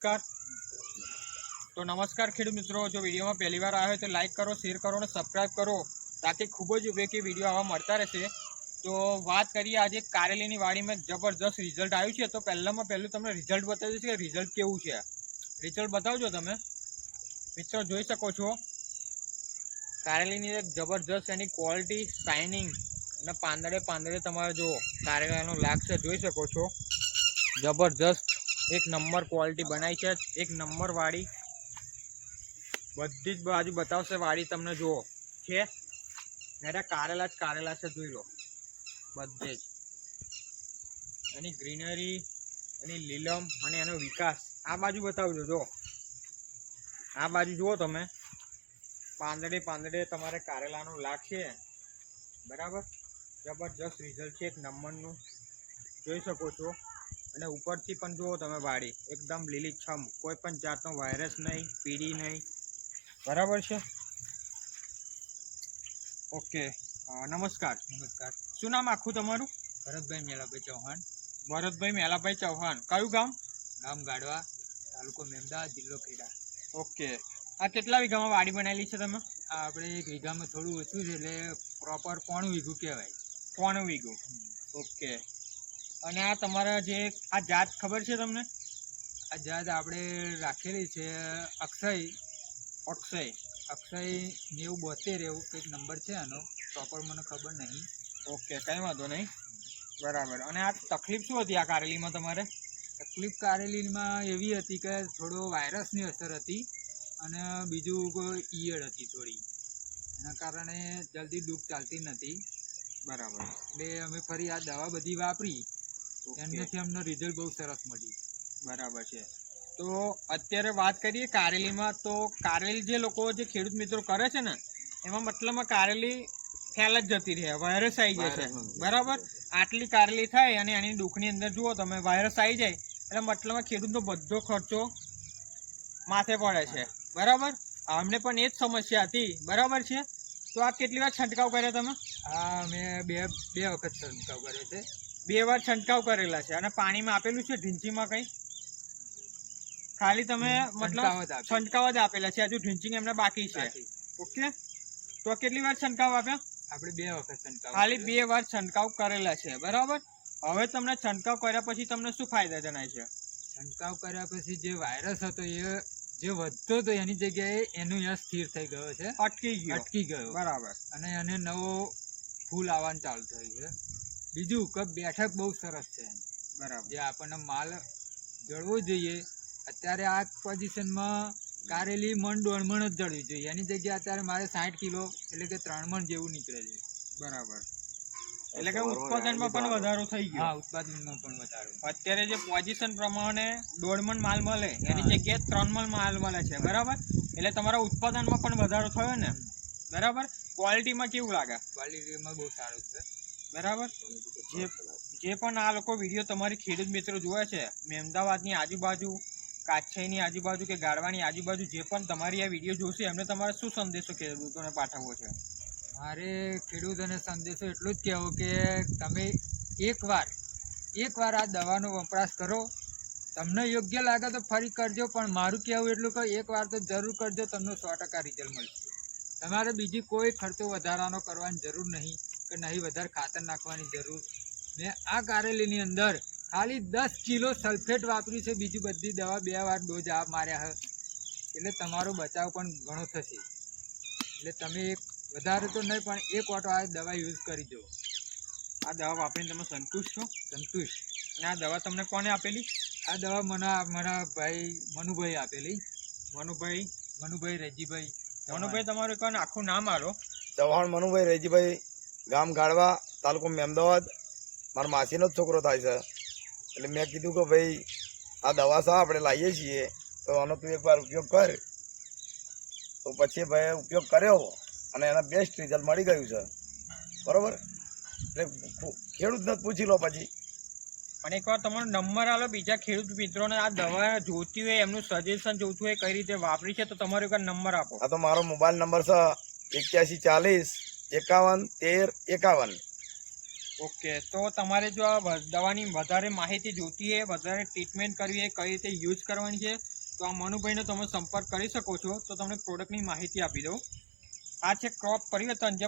નમસ્કાર. તો નમસ્કાર ખેડૂત મિત્રો, જો વિડીયોમાં પહેલી વાર આવ્યો હોય તો લાઈક કરો, શેર કરો અને સબસ્ક્રાઈબ કરો, તાકી ખૂબ જ ઉપયોગી વિડીયો આવા મળતા રહેશે. તો વાત કરીએ આજે કારેલીની વાડીમાં જબરજસ્ત રિઝલ્ટ આવ્યું છે. તો પહેલામાં પહેલું તમને રિઝલ્ટ બતાવી દઈશ કે રિઝલ્ટ કેવું છે. રિઝલ્ટ બતાવજો તમે મિત્રો, જોઈ શકો છો કારેલીની એક જબરજસ્ત એની ક્વોલિટી, શાઇનિંગ અને પાંદડે તમારે જો કારેલાનો લાગ છે, જોઈ શકો છો. જબરજસ્ત એક નંબર ક્વોલિટી બનાવી છે, એક નંબર વાડી. બધી જ બાજુ બતાવશે વાડી તમને, જુઓ છે એટલે કારેલા જ કારેલા છે, જોઈ લો બધે જ એની ગ્રીનરી, એની લીલમ અને એનો વિકાસ. આ બાજુ બતાવજો, જો આ બાજુ જુઓ તમે, પાંદડે તમારે કારેલાનું લાગશે. બરાબર, જબરજસ્ત રિઝલ્ટ છે, એક નંબરનું જોઈ શકો છો. અને ઉપરથી પણ જુઓ તમે વાડી એકદમ લીલીછમ, કોઈ પણ જાતનો વાયરસ નહીં, પીડી નહીં. બરાબર છે. ઓકે, નમસ્કાર. શું નામ આખું તમારું? ભરતભાઈ મેલાભાઈ ચૌહાણ. ભરતભાઈ મેલાભાઈ ચૌહાણ. કયું ગામ? ગામ ગાડવા, તાલુકો મેમદા, જિલ્લો ખેડા. ઓકે, આ કેટલા વીઘામાં વાડી બનાવેલી છે તમે? આ આપણે 1 વીઘામાં થોડું ઓછું છે, એટલે પ્રોપર 1.5 વીઘું કહેવાય. 1.5 વીઘું. ઓકે, અને આ તમારા જે આ જાત ખબર છે તમને? આ જાત આપણે રાખેલી છે અક્ષય 9072 એવું કંઈક નંબર છે આનો, પ્રોપર મને ખબર નહીં. ઓકે, કંઈ વાંધો નહીં. બરાબર. અને આ તકલીફ શું હતી આ કારેલીમાં તમારે? તકલીફ કારેલીમાં એવી હતી કે થોડો વાયરસની અસર હતી અને બીજું કોઈ ઈયળ હતી થોડી, એના કારણે જલ્દી ડૂબ ચાલતી નથી. બરાબર. એટલે અમે ફરી આ દવા બધી વાપરી, એનાથી અમને રિઝલ્ટ બહુ સરસ મળ્યું. બરાબર છે. તો અત્યારે વાત કરીએ કારેલીમાં, તો કારેલી જે લોકો, જે ખેડૂત મિત્રો કરે છે ને, એમાં મતલબમાં કારેલી ફેલ જ જતી રહે, વાયરસ આવી જાય છે. બરાબર, આટલી કારેલી થાય અને એની દુઃખની અંદર જુઓ તમે વાયરસ આવી જાય એટલે મતલબમાં ખેડૂતનો બધો ખર્ચો માથે પડે છે. બરાબર, અમને પણ એ જ સમસ્યા હતી. બરાબર છે. તો આ કેટલી વાર છંટકાવ કર્યા તમે? આ મેં બે વખત છંટકાવ કર્યો છે. 2 વાર છંટકાવ કરેલા છે. અને પાણીમાં આપેલું છે ઢીંચીમાં કંઈ? ખાલી તમે મતલબ છંટકાવ જ આપેલા છે, હજુ ઢીંચિંગ એમને બાકી છે. ઓકે, તો કેટલી વાર છંટકાવ આપ્યા? આપણે 2 વખત છંટકાવ, ખાલી 2 વાર છંટકાવ કરેલા છે. બરાબર, હવે તમને છંટકાવ કર્યા પછી તમને શું ફાયદા જણાય છે? છંટકાવ કર્યા પછી જે વાયરસ હતો એ જે વધતો હતો એની જગ્યાએ એનું સ્થિર થઈ ગયો છે, અટકી ગયો. બરાબર. અને એને નવો ફૂલ આવવાનું ચાલુ થયું છે. બીજું કે બેઠક બહુ સરસ છે. બરાબર, જે આપણને માલ જળવો જોઈએ, અત્યારે આ પોઝિશનમાં કારેલી 1.5 મણ જ જળવી જોઈએ, એની જગ્યાએ અત્યારે મારે 60 કિલો એટલે કે 3 મણ જેવું નીકળે છે. બરાબર, એટલે કે ઉત્પાદનમાં પણ વધારો થઈ ગયો. હા, ઉત્પાદનમાં પણ વધારો. અત્યારે જે પોઝિશન પ્રમાણે 1.5 મણ માલ મળે એની જગ્યાએ 3 મણ માલ મળે છે. બરાબર, એટલે તમારા ઉત્પાદનમાં પણ વધારો થયો ને. બરાબર, ક્વોલિટીમાં કેવું લાગે? ક્વોલિટીમાં બહુ સારું છે. બરાબર, જે પણ આ લોકો વિડીયો તમારી ખેડૂત મિત્રો જોવે છે, અમદાવાદની આજુબાજુ, કાછઈની આજુબાજુ કે ગાડવાની આજુબાજુ જે પણ તમારી આ વિડીયો જોશે, એમને તમારે શું સંદેશો ખેડૂતોને પાઠવવો છે? મારે ખેડૂતોને સંદેશો એટલું જ કહેવો કે તમે એકવાર આ દવાનો વપરાશ કરો, તમને યોગ્ય લાગે તો ફરી કરજો, પણ મારું કહેવું એટલું કે એકવાર તો જરૂર કરજો, તમને 100% રિઝલ્ટ મળશે. તમારે બીજી કોઈ ખર્ચો વધારાનો કરવાની જરૂર નહીં, કે નહીં વધારે ખાતર નાખવાની જરૂર. મેં આ કારેલીની અંદર ખાલી 10 કિલો સલ્ફેટ વાપર્યું છે, બીજી બધી દવા 2 વાર ડોઝ માર્યા છે, એટલે તમારો બચાવ પણ ઘણો થશે. એટલે તમે વધારે તો નહીં પણ 1 વોટો આ દવા યુઝ કરી દો. આ દવા વાપરીને તમે સંતુષ્ટ છો? સંતુષ્ટ. અને આ દવા તમને કોને આપેલી? આ દવા મારા ભાઈ મનુભાઈ આપેલી. મનુભાઈ રેજીભાઈ. મનુભાઈ તમારું એક આખું નામ આલો. ચૌહાણ મનુભાઈ રેજીભાઈ, ગામ ગાડવા, તાલુકો મેમદાવાદ. મારા માસીનો જ છોકરો થાય છે. એટલે મેં કીધું કે ભાઈ આ દવા સા આપણે લાવીએ છીએ, તો આનો તું એકવાર ઉપયોગ કર. તો પછી ભાઈ ઉપયોગ કર્યો અને એના બેસ્ટ રિઝલ્ટ મળી ગયું છે. બરાબર, એટલે ખેડૂતને પૂછી લો પછી. અને એકવાર તમારો નંબર આલો, બીજા ખેડૂત મિત્રોને આ દવા જોતી હોય, એમનું સજેશન જોતું હોય કઈ રીતે વાપરી છે, તો તમારો એકવાર નંબર આપો. આ તો મારો મોબાઈલ નંબર છે 8140 51 13 51. ઓકે, તો તમારે જો આ દવાની વધારે માહિતી જોતી હોય, વધારે ટ્રીટમેન્ટ કરવી હોય, કઈ રીતે યુઝ કરવાની છે, તો આ મનુભાઈનો તમે સંપર્ક કરી શકો છો. તો તમને પ્રોડક્ટની માહિતી આપી દઉં. આ છે ક્રોપ પરિવર્તન, જે